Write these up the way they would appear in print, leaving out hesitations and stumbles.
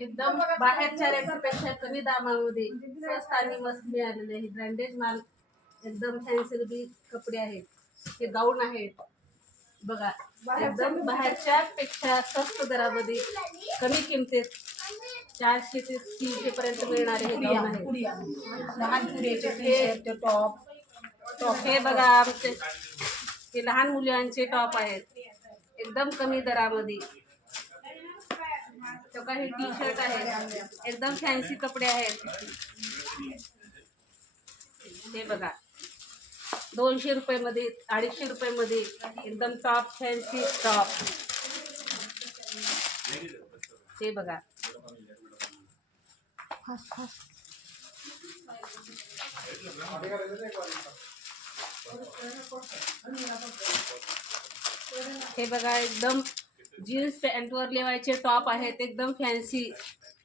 एकदम बाहेरच्या रेटपेक्षा कमी दामामध्ये स्वस्त आणि मस्त मिळालेले आहे. ब्रँडेड माल, एकदम फॅन्सी कपडे आहेत. हे गाऊन आहेत बघा, एकदम बाहेरच्या पेक्षा स्वस्त दरामध्ये कमी किमतीत 400 ते 300 पर्यंत मिळणारे हे गाऊन आहेत. लहान पुरीचे टॉप हे बघा आमचे हे लहान मुलांचे टॉप आहेत, एकदम कमी दरामध्ये. तो काही टी शर्ट आहे, एकदम फॅन्सी कपडे आहेत. हे बघा 200 रुपये मध्ये, 250 रुपये मध्ये एकदम टॉप, फॅन्सी टॉप. हे बघा हे बघा एकदम जीन्स पॅन्टवर लेवायचे टॉप आहेत, एकदम फॅन्सी.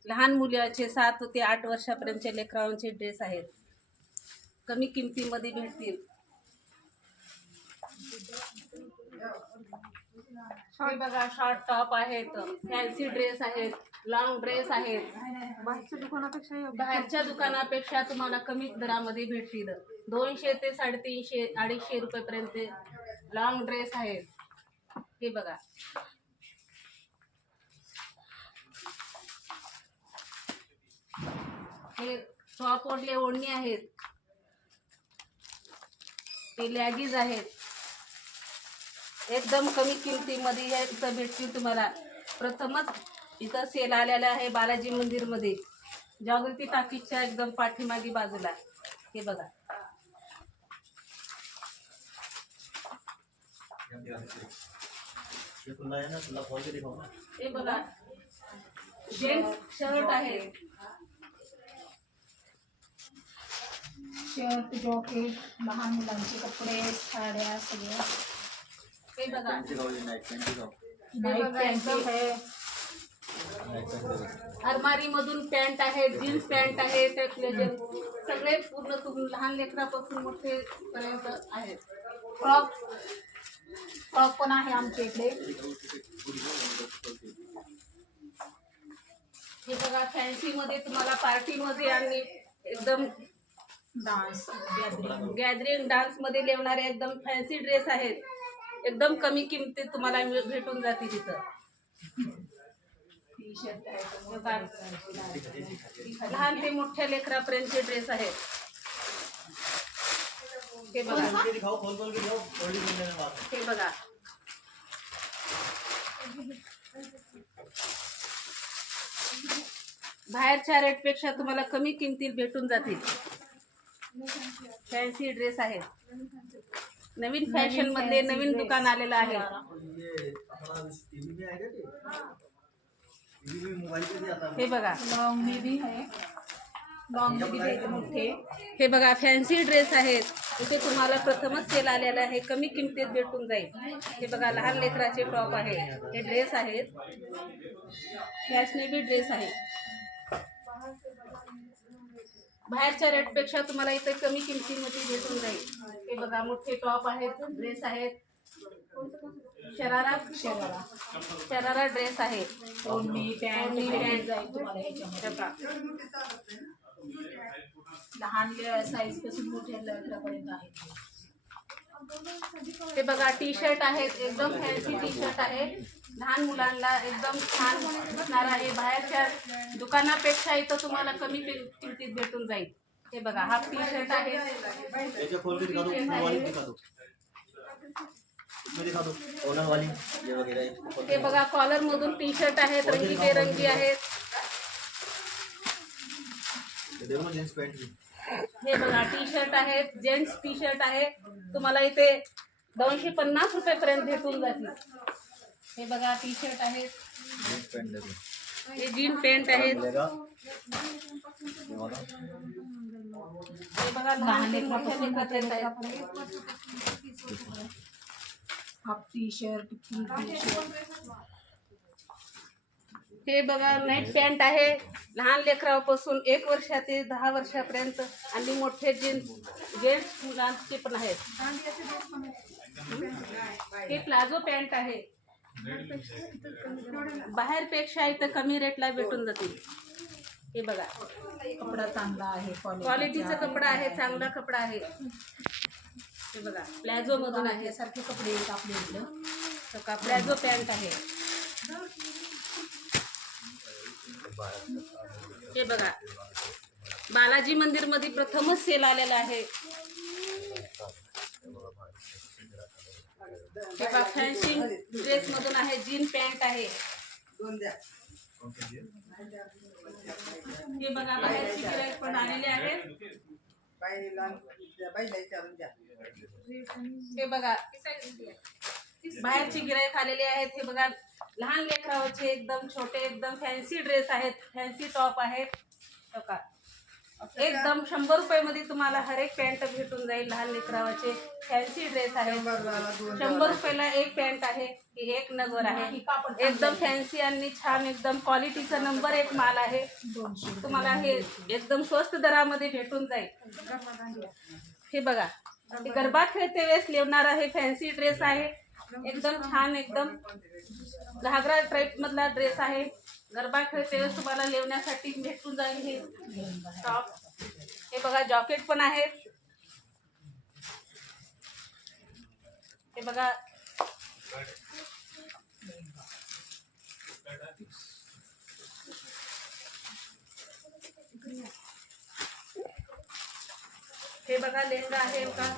लहान मुलाचे 7 ते 8 वर्षापर्यंतचे लेकरांचे ड्रेस आहेत, कमी किमतीमध्ये भेटतील. हे बघा शॉर्ट टॉप आहेत, फॅन्सी ड्रेस आहेत, लॉंग ड्रेस आहेत. बाहेरच्या दुकानापेक्षा तुम्हाला कमी दरामध्ये भेटतील. 200 ते 350, 250 रुपयेपर्यंत लॉंग ड्रेस आहेत. हे बघा हे टॉप वरले ओढणी आहेत, हे लॅगीज आहेत, एकदम कमी किमतीमध्ये हे इथं भेटतील तुम्हाला. प्रथमच इथं सेल आलेला आहे बालाजी मंदिरमध्ये, जागृती टाकीजच्या एकदम पाठीमागे बाजूला. हे बघा हे बघा जेंट्स शर्ट आहे, शर्ट जॉकेट, लहान मुलांचे कपडे, साड्या सगळ्या. हे बघा नाईट पॅन्ट आहे, अलमारी मधून पॅन्ट आहे, जीन्स पॅन्ट आहे, सगळे पूर्ण तुम्ही लहान लेकरापासून मोठे पर्यंत आहेत. फ्रॉक फ्रॉक पण आहे आमच्या इकडे. हे बघा फॅन्सी मध्ये तुम्हाला पार्टी मध्ये आणि एकदम डान्स गॅदरिंग डान्स मध्ये लेवणारे एकदम फॅन्सी ड्रेस आहेत, एकदम कमी किमतीत तुम्हाला भेटून जातील तिथं. टी शर्ट आहे, लहान ते मोठ्या लेकरापर्यंतचे ड्रेस आहेत. हे बघा हे बघा बाहेरच्या रेटपेक्षा तुम्हाला कमी किमतीत भेटून जातील. फॅन्सी ड्रेस आहेत, नवीन फॅशन मध्ये नवीन दुकान आलेलं आहे. हे बघा लॉंग में भी है, लॉंग में भी देते मोठे. हे बघा फॅन्सी ड्रेस आहेत, इथे तुम्हाला प्रथमच सेल आलेला आहे, कमी किमतीत भेटून जाईल. हे बघा लहान लेकराचे टॉप आहे, हे ड्रेस आहेत, फॅशनेबल ड्रेस आहेत. बाहेरच्या रेटपेक्षा तुम्हाला इथे कमी किमतीमध्ये भेटून जाईल. हे बघा मोठे टॉप आहेत, ड्रेस आहेत, शरारा ड्रेस आहे, ओढणी पॅन्ट जाईल तुम्हाला याच्यामध्ये. लहान साईज पासून मोठ्या लेकरापर्यंत आहे. हे बघा टी शर्ट आहेत, एकदम फॅन्सी टी शर्ट आहे, लहान मुलांना एकदम छान दिसणार आहे. बाहेरच्या दुकानापेक्षा इथं तुम्हाला कमी किमतीत भेटून जाईल. हे बघा हाफ टी शर्ट आहे, हे बघा कॉलर मधून टी शर्ट आहेत, रंगीबेरंगी आहेत. हे बघा टी शर्ट आहेत, जेंट्स टी शर्ट आहे, तुम्हाला इथे 250 रुपयेपर्यंत भेटून जातील. हे बघा टी शर्ट आहेत, हे जीन पॅन्ट आहेत. हे बघा लहान लेकरापासून half T shirt, full T shirt. हे बघा नाईट पॅन्ट आहे, लहान लेकरापासून 1 वर्ष ते 10 वर्षापर्यंत आणि मोठे जेंट्स मुलांचे पण आहेत. हे प्लाझो पॅन्ट आहे, बाहेरपेक्षा इथं कमी रेटला भेटून जातील. हे बघा कपडा चांगला आहे, क्वालिटीचा कपडा आहे, चांगला कपडा आहे. हे बघा प्लाझो मधून आहे, सारखे कपडे आहेत आपल्या इकडं. बघा प्लाझो पॅन्ट आहे. हे बघा बालाजी मंदिर मध्ये प्रथमच सेल आलेला आहे. हे बघा फॅन्सी ड्रेस मधून आहे, जीन पॅन्ट आहे. हे बघा बाहेरची गिऱ्हाईक पण आलेले आहेत. हे बघा बाहेरची गिऱ्हाईक आलेली आहेत. हे बघा लहान लेकरांचे एकदम छोटे एकदम फॅन्सी ड्रेस आहेत, फॅन्सी टॉप आहेत. बघा एकदम 100 रुपये मध्ये तुम्हाला हर एक पॅन्ट भेटून जाईल. लहान लेकरांचे फॅन्सी ड्रेस आहे. 100 रुपयाला एक पॅन्ट आहे. ही एक नगर आहे, एकदम फॅन्सी आणि छान एकदम क्वालिटीचा नंबर 1 माल आहे. तुम्हाला हे एकदम स्वस्त दरामध्ये भेटून जाईल. हे बघा हे गरबा खेळते वेळेस लेवणारा हे फॅन्सी ड्रेस आहे. एकदम छान एकदम घागरा टाईप मधला ड्रेस आहे. गरबा खेळते वेळेस तुम्हाला लेवण्यासाठी भेटून जाईल हे टॉप. हे बघा जॉकेट पण आहे. हे बघा हे बघा लेहंगा आहे बघा.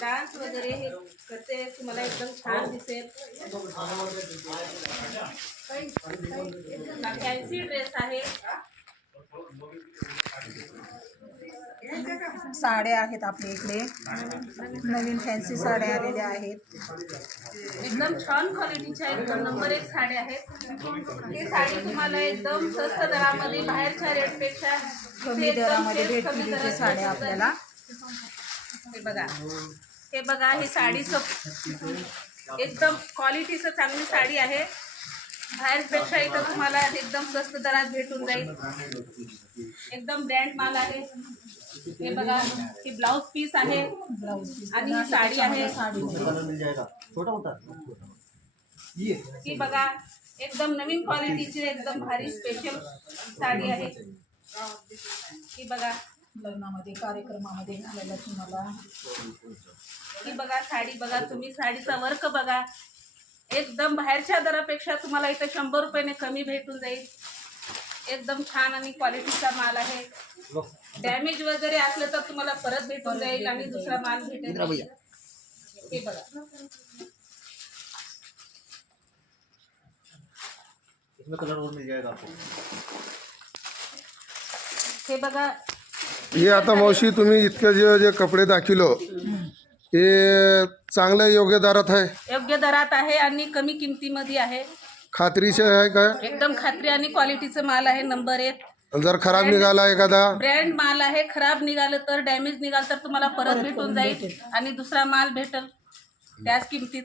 डान्स वगैरे हे करते तुम्हाला एकदम छान दिसेल. फॅन्सी ड्रेस आहे. साड्या आहेत आपल्या इकडे, नवीन फॅन्सी साड्या आलेल्या आहेत. एकदम छान क्वालिटीच्या एकदम नंबर 1 साड्या आहेत. ही साडी तुम्हाला एकदम स्वस्त दरामध्ये बाहेरच्या रेटपेक्षा कमी दरामध्ये भेटतील इथे साड्या आपल्याला. हे बघा ही साडीचं एकदम क्वालिटीचं चांगली साडी आहे. बाहेरपेक्षा इथं तुम्हाला एकदम स्वस्त दरात भेटून जाईल. एकदम ब्रँड माल आहे. हे बघा ही ब्लाउज पीस आहे आणि ही साडी आहे. ही बघा एकदम नवीन क्वालिटीची एकदम भारी स्पेशल साडी आहे. ही बघा लग्नामध्ये कार्यक्रमामध्ये घालायला तुम्हाला. ही बघा साडी बघा तुम्ही, साडीचा वर्क बघा. एकदम बाहेरच्या दरापेक्षा तुम्हाला इथं 100 रुपयाने कमी भेटून जाईल. एकदम छान आणि क्वालिटीचा माल आहे. डॅमेज वगैरे असलं तर तुम्हाला परत भेटून जाईल आणि दुसरा माल भेटेल. हे बघा हे बघा हे आता मावशी तुम्ही इतके जे कपडे दाखिलो हे चांगल्या योग्य दरात आहे, योग्य दरात आहे आणि कमी किमतीमध्ये आहे. खात्रीचे आहे का? एकदम खात्री आणि क्वालिटीचं माल आहे नंबर 1. जर खराब निघाला एखादा ब्रँड माल आहे. खराब निघालं तर डॅमेज निघालं तर तुम्हाला परत भेटून जाईल आणि दुसरा माल भेटेल त्याच किमतीत.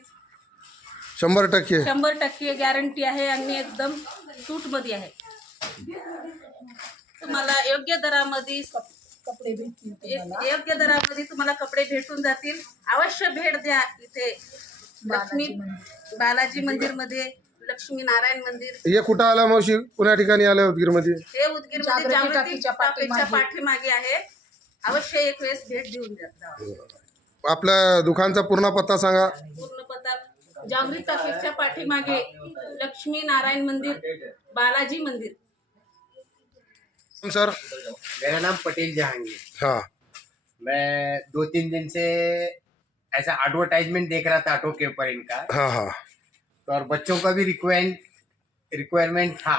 100% 100% गॅरंटी आहे आणि एकदम सूट मध्ये आहे. तुम्हाला योग्य दरामध्ये कपडे भेटतील. योग्य दरामध्ये तुम्हाला कपडे भेटून जातील. अवश्य भेट द्या इथे बालाजी मंदिर मध्ये, लक्ष्मी नारायण मंदिर. हे कुठं आलं मावशी? कुण्या ठिकाणी आलं उदगीरमध्ये? हे उदगीरमध्ये जागृती जागृती टाकीच्या टाकीच्या पाठीमागे आहे. अवश्य एक वेळेस भेट देऊन द्या. आपल्या दुकानचा पूर्ण पत्ता सांगा. पूर्ण पत्ता जागृती टाकीच्या पाठीमागे, लक्ष्मी नारायण मंदिर, बालाजी मंदिर. सर मेरा नाम पटेल जहांगीर. हाँ, मैं 2-3 दिन से ऐसा एडवर्टाइजमेंट देख रहा था ऑटो के ऊपर इनका, हाँ हाँ तो और बच्चों का भी रिक्वायरमेंट था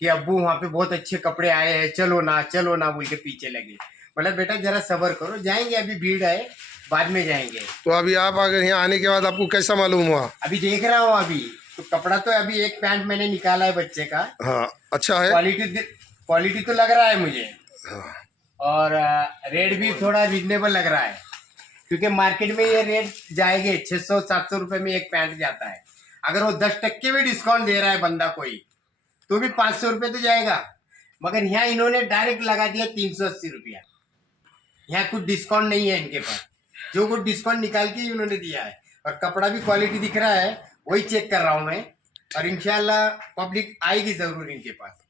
कि अब्बू वहाँ पे बहुत अच्छे कपड़े आए हैं, चलो ना बोल के पीछे लगे. मतलब बेटा जरा सब्र करो, जाएंगे, अभी भीड़ है, बाद में जाएंगे. तो अभी आप आगे यहाँ आने के बाद आपको कैसा मालूम हुआ? अभी देख रहा हूँ. अभी तो कपड़ा तो अभी एक पैंट मैंने निकाला है बच्चे का. हाँ, अच्छा है. क्वालिटी तो लग रहा है मुझे, हाँ, और रेट भी थोड़ा रिजनेबल लग रहा है, क्योंकि मार्केट में ये रेट जाएंगे 600-700 रुपए में एक पैंट जाता है. अगर वो 10% भी डिस्काउंट दे रहा है बंदा कोई, तो भी 500 रुपये तो जाएगा. मगर यहाँ इन्होंने डायरेक्ट लगा दिया 380 रुपया. यहाँ कुछ डिस्काउंट नहीं है इनके पास. जो कुछ डिस्काउंट निकाल के इन्होंने दिया है, और कपड़ा भी क्वालिटी दिख रहा है, वही चेक कर रहा हूँ मैं, और इंशाल्लाह पब्लिक आएगी जरूर इनके पास।